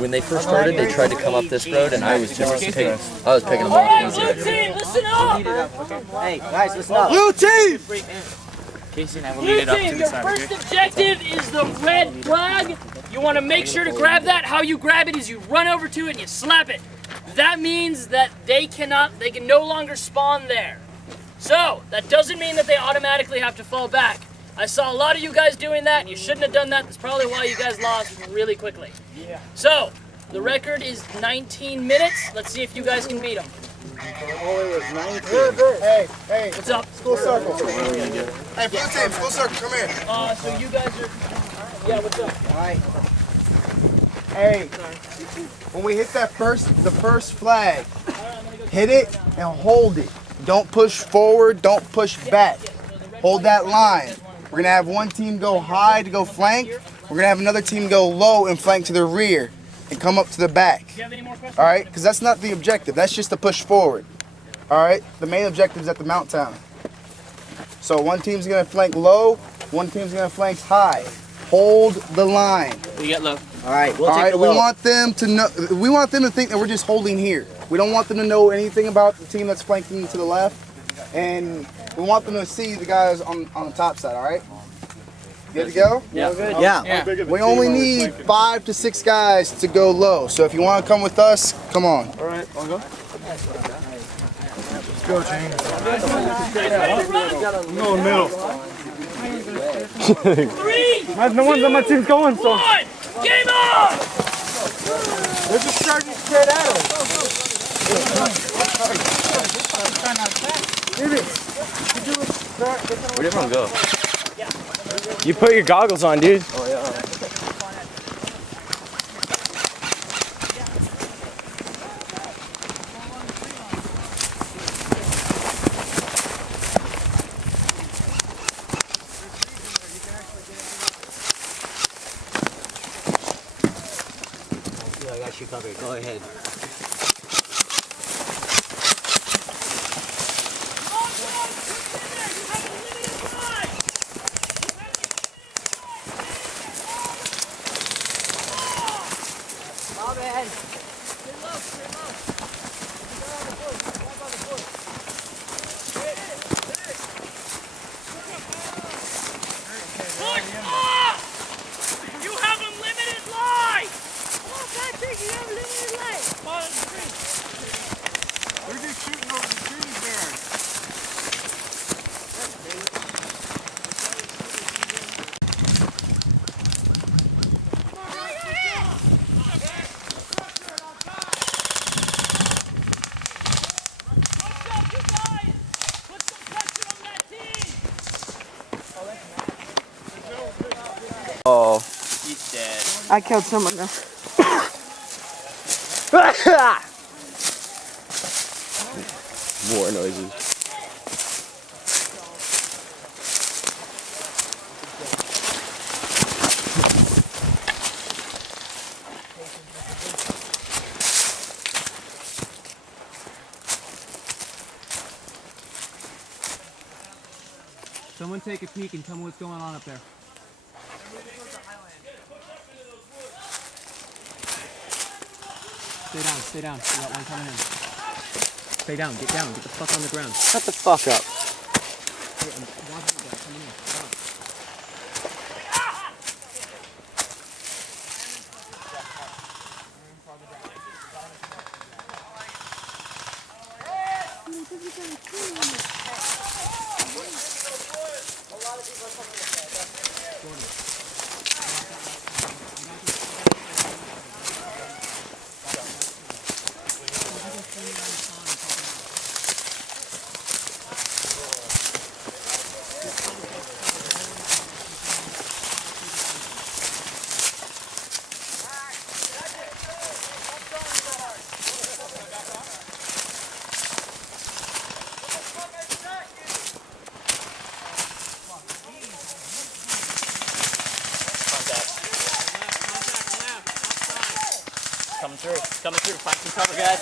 when they first started, they tried to come up this road, and I was picking them All off. right, blue team, listen up. Hey, guys, listen up. Blue team! Casey and I will Blue lead it up team, to the your side. first objective is the red flag. You want to make sure to grab that. How you grab it is you run over to it and you slap it. That means that they can no longer spawn there. So, that doesn't mean that they automatically have to fall back. I saw a lot of you guys doing that. You shouldn't have done that. That's probably why you guys lost really quickly. Yeah. So, the record is 19 minutes. Let's see if you guys can beat them. Oh, it was 19. Hey, What's up? school circle. Hey, blue team, school circle, come here. So you guys are... Yeah, what's up? All right. Hey, when we hit the first flag, hit it and hold it. Don't push forward, don't push back. Hold that line. We're gonna have one team go high to go flank. We're gonna have another team go low and flank to the rear and come up to the back. Do you have any more questions? All right, because that's not the objective. That's just to push forward. All right, the main objective is at the mount town. So one team's gonna flank low, one team's gonna flank high. Hold the line. We get low. All right, we'll take the low. We want them to know. We want them to think that we're just holding here. We don't want them to know anything about the team that's flanking to the left, and we want them to see the guys on the top side. All right. Good to go? Yeah. Good? Yeah. We only need 5 to 6 guys to go low. So if you want to come with us, come on. All right, I'll go. Let's go, James. I'm going middle. 3, No one's on my team's going, so. 1, game on! They're just charging straight at us. Where'd everyone go? You put your goggles on, dude. Oh, yeah. I got you covered. Go ahead. You have unlimited life! They're just shooting over the trees there. Oh. He's dead. I killed someone. More noises. Someone take a peek and tell me what's going on up there. Stay down, stay down. We got one coming in. Stay down, get the fuck on the ground. Shut the fuck up. Hey, I'm watching you guys coming in. Come on. Coming through. Find some cover, guys.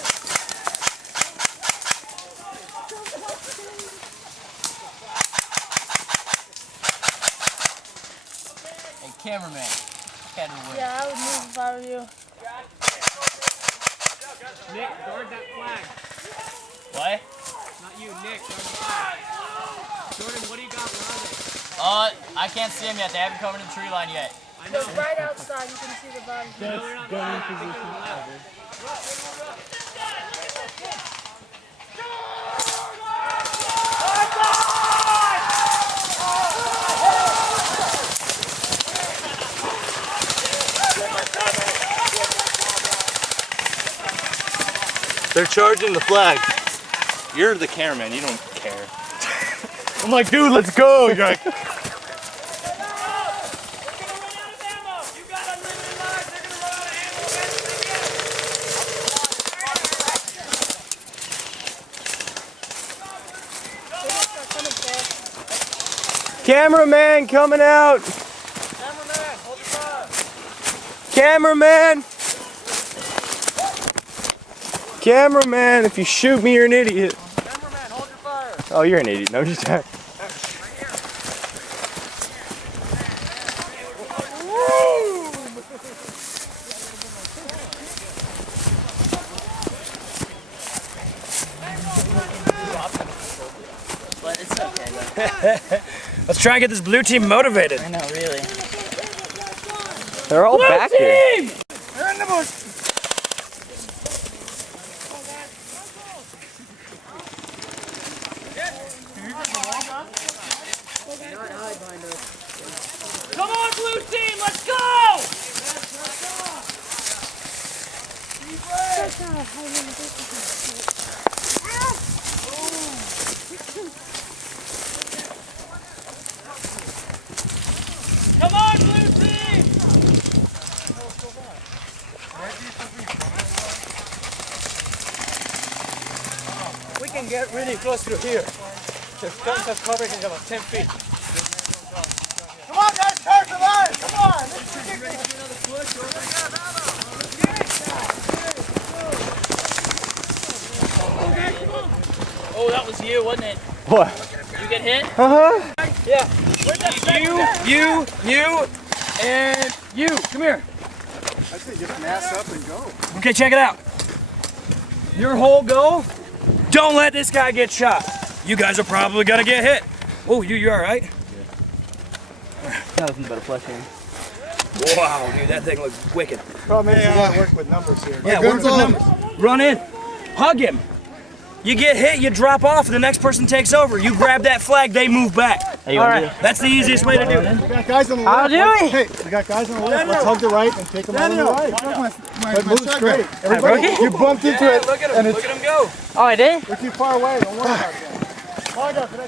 Hey, cameraman. Yeah, I would move if I were you. Nick, guard that flag. What? Not you, Nick. Guard the flag. Jordan, what do you got? Where are they? I can't see them yet. They haven't come to the tree line yet. I know. Right outside, you can see the bottom. No, they're not flag. I think they're left. They're charging the flag. You're the cameraman, you don't care. I'm like, dude, let's go. You're like, cameraman coming out. Cameraman. Cameraman, if you shoot me, you're an idiot. Cameraman, hold your fire. Oh, you're an idiot. No, just But it's okay. let's try and get this blue team motivated. I know, really. They're all back here. They're in the bush. Come on, blue team, let's go! Come on, blue team! We can get really close to here. The guns have coverage in about 10 feet. Come on, guys, charge the line. Come on. This is ridiculous. Oh, that was you, wasn't it? What? You get hit? Uh-huh. Yeah. You, and you. Come here. I say just mass up and go. Okay, check it out. Your whole goal, don't let this guy get shot. You guys are probably gonna get hit. Oh, you all right? Nothing but a flesh hand. Wow, dude, that thing looks wicked. Problem is, we gotta work with numbers here. Yeah, work with numbers. Run in, hug him. You get hit, you drop off, and the next person takes over. You grab that flag, they move back. Hey, all right. That's the easiest way to do it. We got guys on the left. Hey, we got guys on the left. Let's hug the right and take them on the right. But move straight. Everybody, you bumped into it. Look at him, look at him go. Oh, I did? We're too far away. Don't worry about that.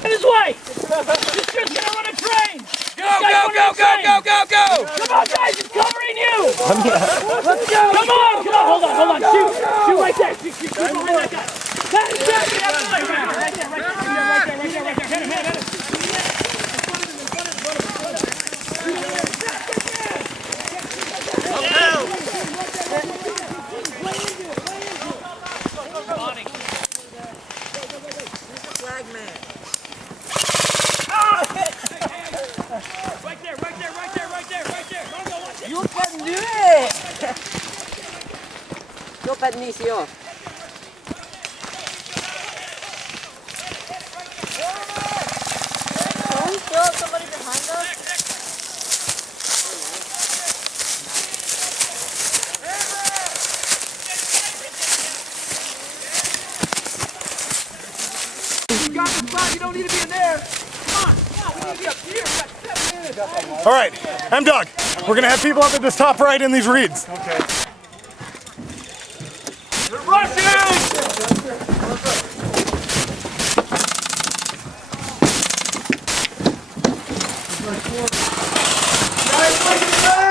This way! This kid's gonna run a train! Go, go! Come on, guys, it's covering you! Let's go! Come on! Hold on, shoot! Shoot right there! Shoot behind that guy! Right there! Hit him! You can do it! Go Patricio. Can we kill somebody behind us? You got the spot, you don't need to be in there. Come on, we need to be up here. We got 7 minutes. All right, I'm Doug. We're gonna have people up at this top right in these reeds. Okay. They're rushing! Guys, look at that!